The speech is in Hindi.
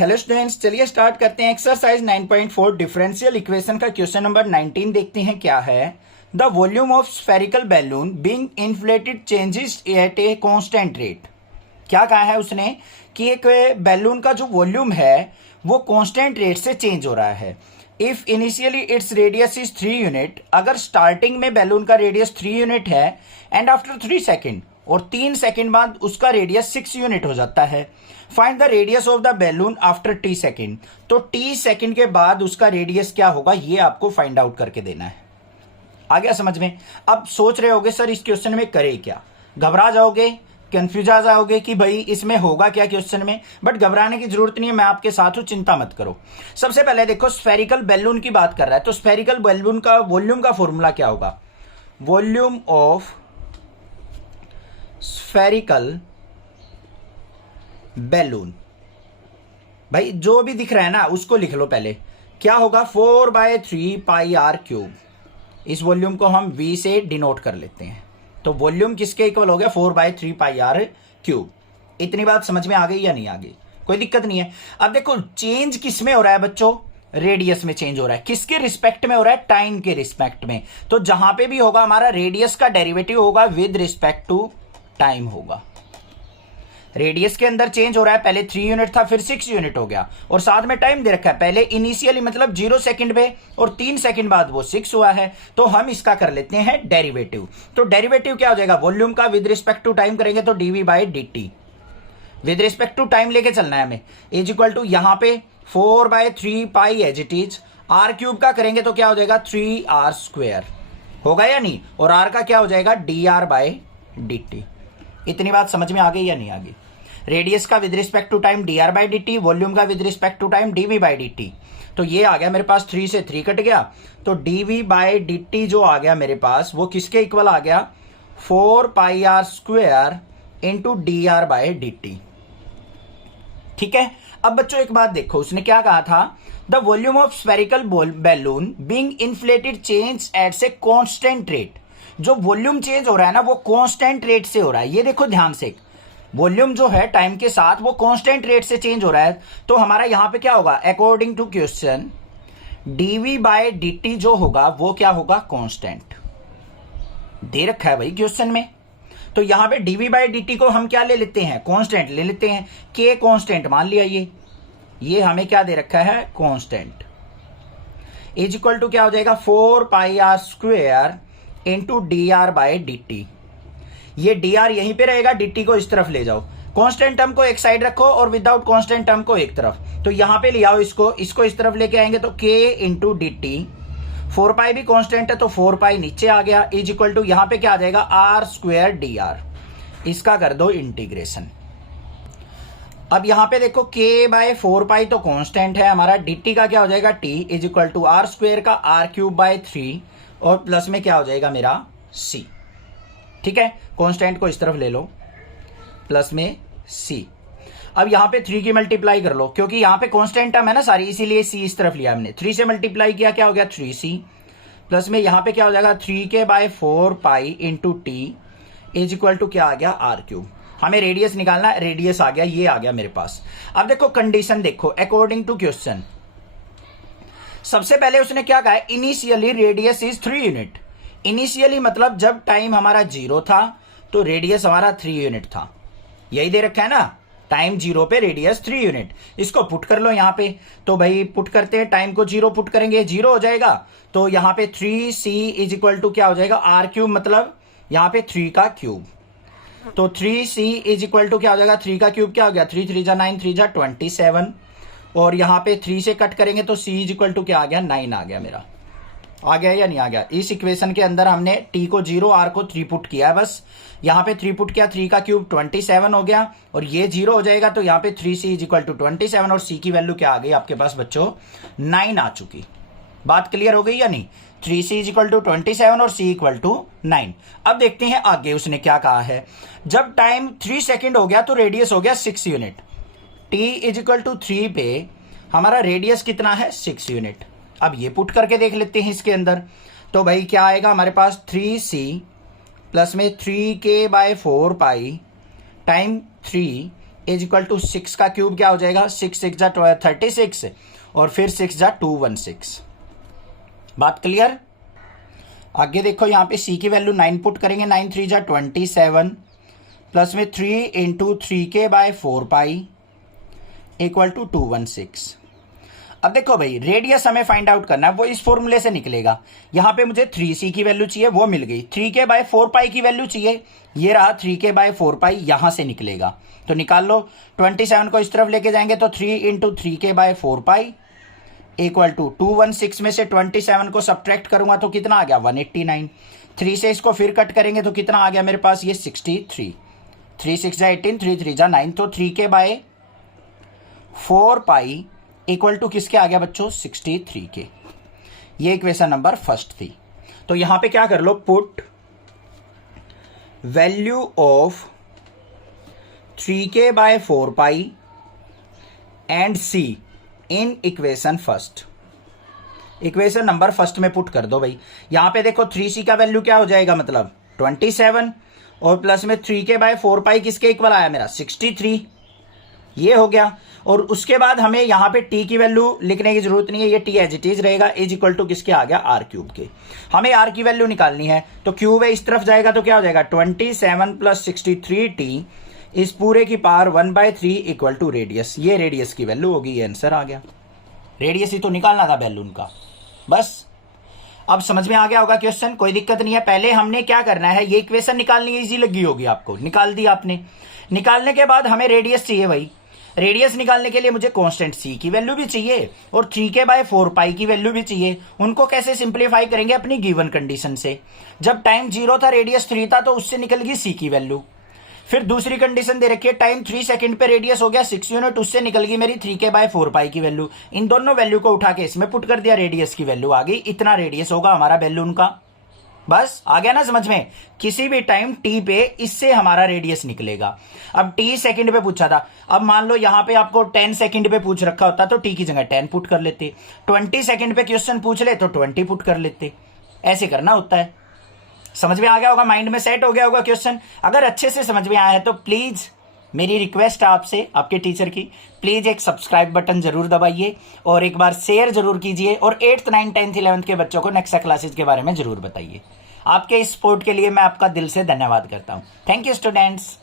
हेलो स्टूडेंट्स, चलिए स्टार्ट करते हैं। एक्सरसाइज 9.4 डिफरेंशियल इक्वेशन का क्वेश्चन नंबर 19 देखते हैं क्या है। The volume of spherical balloon being inflated changes at a constant rate. क्या कहा है उसने कि एक बैलून का जो वॉल्यूम है वो कांस्टेंट रेट से चेंज हो रहा है। If initially its radius is 3 unit, अगर स्टार्टिंग में बैलून का रेडियस 3 यूनिट है एंड आफ्टर 3 सेकेंड, और 3 सेकेंड बाद उसका रेडियस 6 यूनिट हो जाता है। Find the radius of the balloon after T second. तो टी सेकेंड के बाद उसका रेडियस क्या होगा ये आपको फाइंड आउट करके देना है। आ गया समझ में? अब सोच रहे होगे सर इस क्वेश्चन में करे क्या, घबरा जाओगे, कंफ्यूज आ जाओगे कि भाई इसमें होगा क्या क्वेश्चन में। बट घबराने की जरूरत नहीं है, मैं आपके साथ हूं, चिंता मत करो। सबसे पहले देखो, स्फेरिकल बैलून की बात कर रहा है तो स्फेरिकल बैलून का वॉल्यूम का फॉर्मूला क्या होगा? वॉल्यूम ऑफ स्फेरिकल बैलून, भाई जो भी दिख रहा है ना उसको लिख लो पहले। क्या होगा? 4/3 पाई आर क्यूब। इस वॉल्यूम को हम v से डिनोट कर लेते हैं। तो वॉल्यूम किसके इक्वल हो गया? 4/3 पाई आर क्यूब। इतनी बात समझ में आ गई या नहीं आ गई? कोई दिक्कत नहीं है। अब देखो चेंज किस में हो रहा है बच्चों? रेडियस में चेंज हो रहा है। किसके रिस्पेक्ट में हो रहा है? टाइम के रिस्पेक्ट में। तो जहां पे भी होगा हमारा रेडियस का डेरिवेटिव होगा विद रिस्पेक्ट टू टाइम होगा। रेडियस के अंदर चेंज हो रहा है, पहले 3 यूनिट था फिर 6 यूनिट हो गया, और साथ में टाइम दे रखा है, पहले इनिशियली मतलब 0 सेकंड में और 3 सेकंड बाद वो 6 हुआ है। तो हम इसका कर लेते हैं डेरिवेटिव। तो डेरिवेटिव क्या हो जाएगा? वॉल्यूम का विद रिस्पेक्ट टू टाइम करेंगे तो dv/dt, with respect to time लेके चलना है हमें, इज इक्वल टू यहां पे 4/3 pi as it is, r cube का करेंगे तो क्या हो जाएगा? 3r² होगा या नहीं? और r का क्या हो जाएगा? dr/dt। इतनी बात समझ में आ गई या नहीं आ गई? रेडियस का with respect to time dr/dt, volume का with respect to time dv/dt। तो ये आ गया मेरे पास, 3 से 3 कट गया, तो dv/dt जो आ गया मेरे पास वो किसके इक्वल आ गया? 4πr² into dr/dt। ठीक है। अब बच्चों एक बात देखो, उसने क्या कहा था? The volume of spherical balloon being inflated change at a constant rate. जो वॉल्यूम चेंज हो रहा है ना वो कांस्टेंट रेट से हो रहा है। ये देखो ध्यान से, वॉल्यूम जो है टाइम के साथ वो कांस्टेंट रेट से चेंज हो रहा है। तो हमारा यहां पे क्या होगा? अकॉर्डिंग टू क्वेश्चन dv/dt जो होगा वो क्या होगा? कांस्टेंट दे रखा है भाई क्वेश्चन में। तो यहां पे dv/dt को हम क्या ले लेते हैं? कांस्टेंट ले लेते हैं। k कांस्टेंट मान लिया। ये हमें क्या दे रखा है? कांस्टेंट। इज इक्वल टू क्या हो जाएगा? 4πr² into dr/dt। ये dr यहीं पे रहेगा, dt को इस तरफ ले जाओ, कांस्टेंट टर्म को एक साइड रखो और विदाउट कांस्टेंट टर्म को एक तरफ। तो यहां पे ले आओ इसको इस तरफ लेके आएंगे तो k इंटू dt, 4π भी कांस्टेंट है तो 4π नीचे आ गया, इज इक्वल टू यहां पे क्या आ जाएगा? r² dr। इसका कर दो इंटीग्रेशन। अब यहां पे देखो k/4π तो कांस्टेंट है हमारा, dt का क्या हो जाएगा? t is equal to r² का r³ और प्लस में क्या हो जाएगा मेरा? c। ठीक है, कांस्टेंट को इस तरफ ले लो, प्लस में c। अब यहां पे 3 की मल्टीप्लाई कर लो, क्योंकि यहां पे कांस्टेंट टर्म है ना सारी, इसीलिए c इस तरफ लिया हमने। 3 से मल्टीप्लाई किया, क्या हो गया? 3c, प्लस में यहां पे क्या हो जाएगा? 3k/4π into T is equal to क्या आ गया? r³। हमें रेडियस निकालना है, रेडियस आ गया, ये आ गया मेरे पास। अब देखो कंडीशन देखो, अकॉर्डिंग टू क्वेश्चन सबसे पहले उसने क्या कहा है? Initially radius is 3 unit. Initially मतलब जब टाइम हमारा 0 था तो रेडियस हमारा 3 यूनिट था, यही दे रखा है ना, टाइम 0 पे रेडियस 3 यूनिट। इसको पुट कर लो यहां पे। तो भाई पुट करते हैं, टाइम को 0 पुट करेंगे, 0 हो जाएगा। तो यहां पे 3c इज इक्वल टू क्या हो जाएगा? r³ मतलब यहां पे 3 का क्यूब। तो 3c इज इक्वल टू क्या हो जाएगा? 3 का क्यूब क्या हो गया? 3 3 जा 9, 3 जा 27, और यहां पे 3 से कट करेंगे तो c इज इक्वल टू क्या आ गया? 9 आ गया मेरा। आ गया या नहीं आ गया? इस इक्वेशन के अंदर हमने t को 0, r को 3 पुट किया है बस। यहां पे 3 पुट किया, 3 का क्यूब 27 हो गया, और ये 0 हो जाएगा तो यहां पे 3c इज इक्वल टू 27, और c की वैल्यू क्या आ गई आपके पास बच्चों? 9 आ चुकी। बात क्लियर हो गई या नहीं? 3c इज इक्वल टू 27 और c इक्वल टू 9। अब देखते हैं आगे उसने क्या कहा है। जब टाइम 3 सेकेंड हो गया तो रेडियस हो गया 6 unit. t is equal to 3 पे हमारा रेडियस कितना है? 6 यूनिट। अब ये पुट करके देख लेते हैं इसके अंदर। तो भाई क्या आएगा हमारे पास? 3c प्लस में 3k/4π time 3 is equal to 6 का क्यूब क्या हो जाएगा, 6 6 जा 36 और फिर 6 जा 216। बात क्लियर। आगे देखो यहाँ पे c की वैल्यू 9 पुट करेंगे, 9 3 जा 27 प्लस में 3 into 3k by 4 pi equal to 216। अब देखो भाई रेडियस हमें फाइंड आउट करना है, वो इस फॉर्मूले से निकलेगा। यहां पे मुझे 3c की वैल्यू चाहिए, वो मिल गई। 3k बाय 4 पाई की वैल्यू चाहिए, ये रहा 3k बाय 4 पाई, यहां से निकलेगा। तो निकाल लो। 27 को इस तरफ लेके जाएंगे तो 3 into 3k by 4 pi equal to 216 में से 27 को सब्ट्रैक्ट करूंगा तो कितना आ गया 189। 3 से इसको फिर कट करेंगे तो कितना आ गया मेरे पास ये 63। 3 6 जा 18, 3 3 जा 9, तो 3k by 4 pi equal to किसके आ गया बच्चों 63 के। ये इक्वेशन नंबर फर्स्ट थी। तो यहां पे क्या कर लो, put value of 3k by 4 pi and c in equation first. Equation number first में पुट कर दो भाई। यहां पे देखो 3c का वैल्यू क्या हो जाएगा, मतलब 27 और प्लस में 3k बाय 4 पाई किसके इक्वल आया मेरा 63, ये हो गया। और उसके बाद हमें यहां पे t की वैल्यू लिखने की जरूरत नहीं है, ये t एज इट इज रहेगा, इज इक्वल टू किसके आ गया r क्यूब के। हमें r की वैल्यू निकालनी है तो क्यूब है इस तरफ जाएगा तो क्या हो जाएगा 27 प्लस 63t इस पूरे की पावर 1/3 इक्वल टू रेडियस। ये रेडियस की वैल्यू होगी, ये आंसर आ गया। रेडियस ही तो निकालना था बैलून का, बस। अब समझ में आ गया होगा क्वेश्चन, कोई दिक्कत नहीं है। पहले हमने क्या करना है, ये इक्वेशन निकालनी इजी लगी होगी आपको, निकाल दी आपने। निकालने के बाद हमें रेडियस चाहिए भाई। रेडियस निकालने के लिए मुझे कांस्टेंट c की वैल्यू भी चाहिए और 3k बाय 4 पाई की वैल्यू भी चाहिए। उनको कैसे सिंप्लीफाई करेंगे, अपनी गिवन कंडीशन से। जब टाइम 0 था, रेडियस 3 था, तो उससे निकल गई c की वैल्यू। फिर दूसरी कंडीशन दे रखी है, टाइम 3 सेकंड पे रेडियस हो गया 6 यूनिट, उससे निकल गई मेरी 3k बाय 4 पाई की वैल्यू। इन दोनों वैल्यू को उठा के इसमें पुट कर दिया, रेडियस की वैल्यू आ गई। इतना रेडियस होगा हमारा बैलून का। बस आ गया ना समझ में। किसी भी टाइम t पे इससे हमारा रेडियस निकलेगा। अब t सेकंड पे पूछा था, अब मान लो यहां पे आपको 10 सेकंड पे पूछ रखा होता तो t की जगह 10 पुट कर लेते। 20 सेकंड पे क्वेश्चन पूछ ले तो 20 पुट कर लेते। ऐसे करना होता है। समझ में आ गया होगा, माइंड में सेट हो गया होगा क्वेश्चन। अगर अच्छे से समझ में आया है तो प्लीज मेरी रिक्वेस्ट है आपसे, आपके टीचर की, प्लीज एक सब्सक्राइब बटन जरूर दबाइए और एक बार शेयर जरूर कीजिए और 8th 9th 10th 11th के बच्चों को नेक्स्ट क्लासेस के बारे में जरूर बताइए। आपके इस सपोर्ट के लिए मैं आपका दिल से धन्यवाद करता हूं। Thank you students.